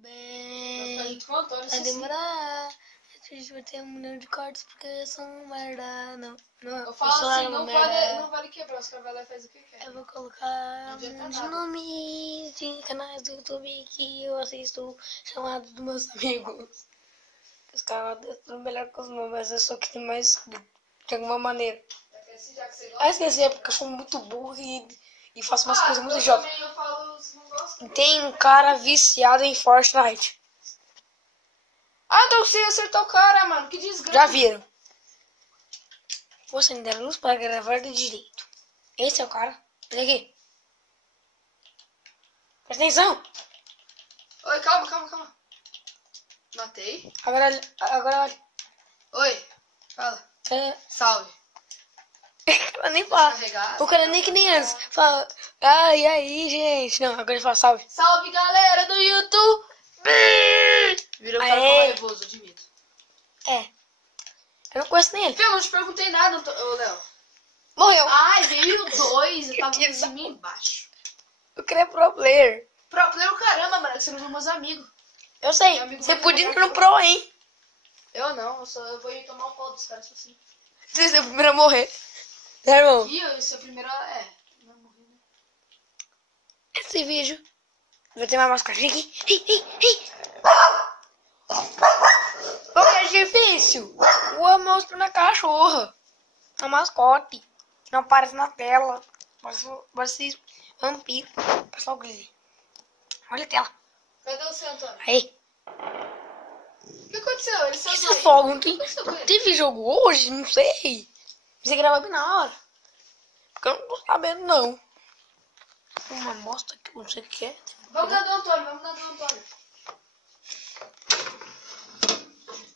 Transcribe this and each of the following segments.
bem. Vai demorar. A gente vai ter 1 milhão de cortes porque são merda. Não. Eu falo assim, não vale quebrar. Os caras vai lá e faz o que quer. Eu vou colocar um de nome de canais do YouTube que eu assisto chamados dos meus amigos. Os caras são melhor que os meus, mas eu só que tem mais de alguma maneira. Esqueci, é porque eu sou muito burro e faço umas coisas muito idiotas. Tem um cara viciado em Fortnite. Então você acertou o cara, mano. Que desgraça. Já viram? Vou acender a luz para gravar de direito. Esse é o cara. Olha aqui. Presta atenção. Oi, calma. Matei. Agora olha. Oi, fala. Salve. O cara nem fala. O cara nem que nem antes. Fala, e aí, gente? Não, agora ele fala salve. Salve, galera do YouTube. Virou um cara raivoso, admito. Eu não conheço nem ele. Fê, eu não te perguntei nada, ô Léo. Morreu. Ai, veio 2. Eu tava em cima e embaixo. Eu queria pro player. Pro player, caramba, mano. Você não viu meus amigos. Eu sei. Você podia entrar no pro, hein? Eu não. Eu vou ir tomar o pau dos caras assim. Você é o primeiro a morrer. Né, irmão? E eu sou o primeiro a... Não morri, né? Esse vídeo vai ter mais mascote. Porque é difícil. O monstro na cachorra. A mascote. Não aparece na tela. Parece vampiro. Pessoal, olha a tela. Cadê você, Antônio? Aí. O que aconteceu? Ele saiu Esse fogo não tem... Teve jogo hoje? Não sei. Você gravar bem na hora. Porque eu não tô sabendo, não. Uma bosta que eu não sei o que é. Vamos dar do Antônio.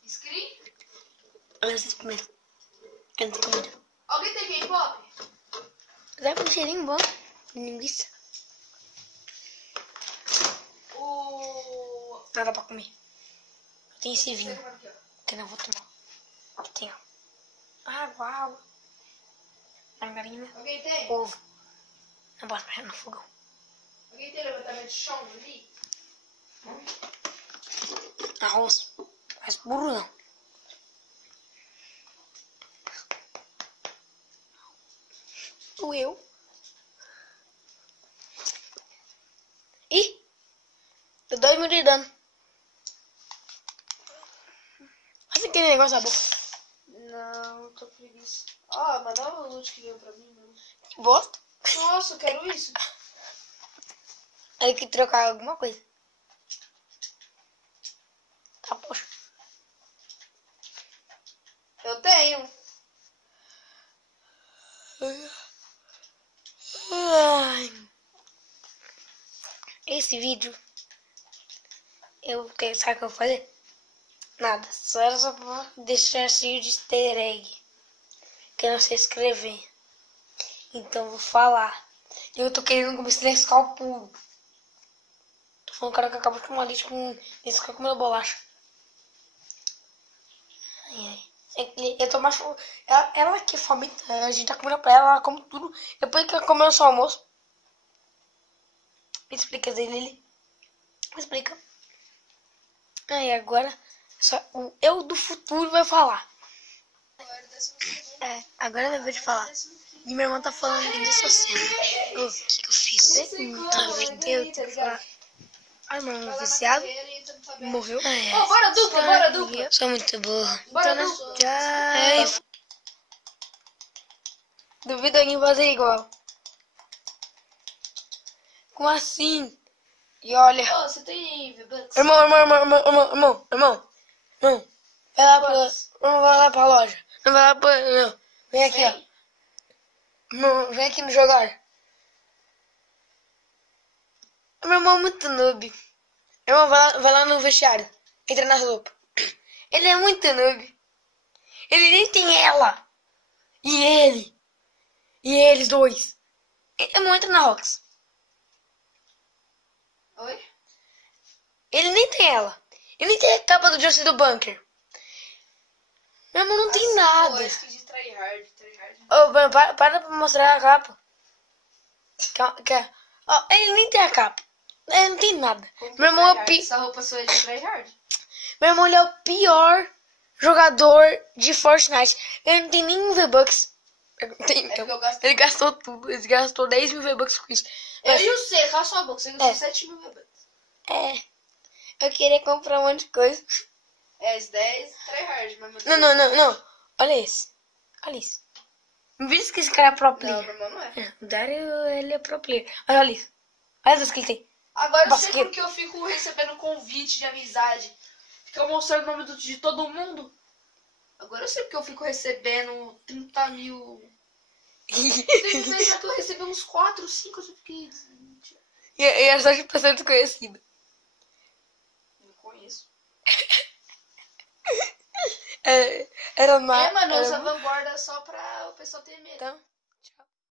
Screen? Olha esses primeiros. Antes de comida. Alguém tem K-pop? Deve ter um cheirinho bom. Linguiça. Nada pra comer. Eu tenho esse vinho. Que não vou tomar. Tem, ó. Água. Margarina. Alguém tem? Ovo. Não posso mexer no fogão. Alguém tem levantamento de chão ali? Arroz. Mas burro não. Eu. Ih! Deu 2 mil de dano. Faz aquele negócio na boca. Não, tô feliz. Mas dá o loot que veio pra mim, mano. Que bosta. Nossa, eu quero isso. Tem que trocar alguma coisa. Tá, poxa. Eu tenho. Esse vídeo sabe o que eu vou fazer? Nada, só era só pra deixar cheio de easter egg que eu não sei escrever. Então eu vou falar. Eu tô querendo começar a Nescau puro. Tô falando cara que acabou de tomar leite com Nescau comendo bolacha. Eu tô mais... Ela que fomenta, a gente tá comendo pra ela come tudo. Depois que ela comeu o seu almoço. Me explica, Lili. Me explica. Agora só o eu do futuro vai falar. Agora vai ver de falar. E minha irmã tá falando disso assim. O que eu fiz? Tá vendo? Eu tenho que falar. Meu irmão viciado. Morreu. Bora dupla. Sou muito burro. Bora dupla. Tchau. Duvido alguém fazer igual. Como assim? E olha. Você tem V-Bucks? Irmão. Vai lá pra loja. Não vai lá pra... Não. Vem aqui, ó. Irmão, vem aqui no jogar. Meu irmão é muito noob. Irmão, vai lá no vestiário. Entra na roupa. Ele é muito noob. Ele nem tem ela. E ele. E eles dois. Irmão, entra na Rox. Oi? Ele nem tem ela. Ele nem tem a capa do Justin do Bunker. Meu irmão não tem nada. Eu esqueci de tryhard. Para pra mostrar a capa. Ele nem tem a capa. É, não tem nada. Como Meu irmão é o tryhard? Essa roupa sua é de tryhard? Meu irmão ele é o pior jogador de Fortnite. Ele não tem nenhum V-Bucks. porque eu gasto Ele gastou tudo. Ele gastou 10 mil V-Bucks com isso. Eu e o C, cala sua boca, você gastou 7 mil rebanhos. Eu queria comprar um monte de coisa. É, as 10 tryhard, mas... Não. Olha esse. Olha isso. Me diz que esse cara é pro Não, player. meu irmão não é. O Dario, ele é pro player. Olha isso. Olha as que ele tem. Agora eu sei Basquete. porque eu fico recebendo convite de amizade. Fica mostrando o nome de todo mundo. Agora eu sei porque eu fico recebendo 30 mil. Teve vez lá que eu recebi uns 4, 5, eu fiquei... E é só de pessoa desconhecida. Não conheço. Era uma... Mano, eu era uso a uma- vanguarda só pra o pessoal ter medo. Então...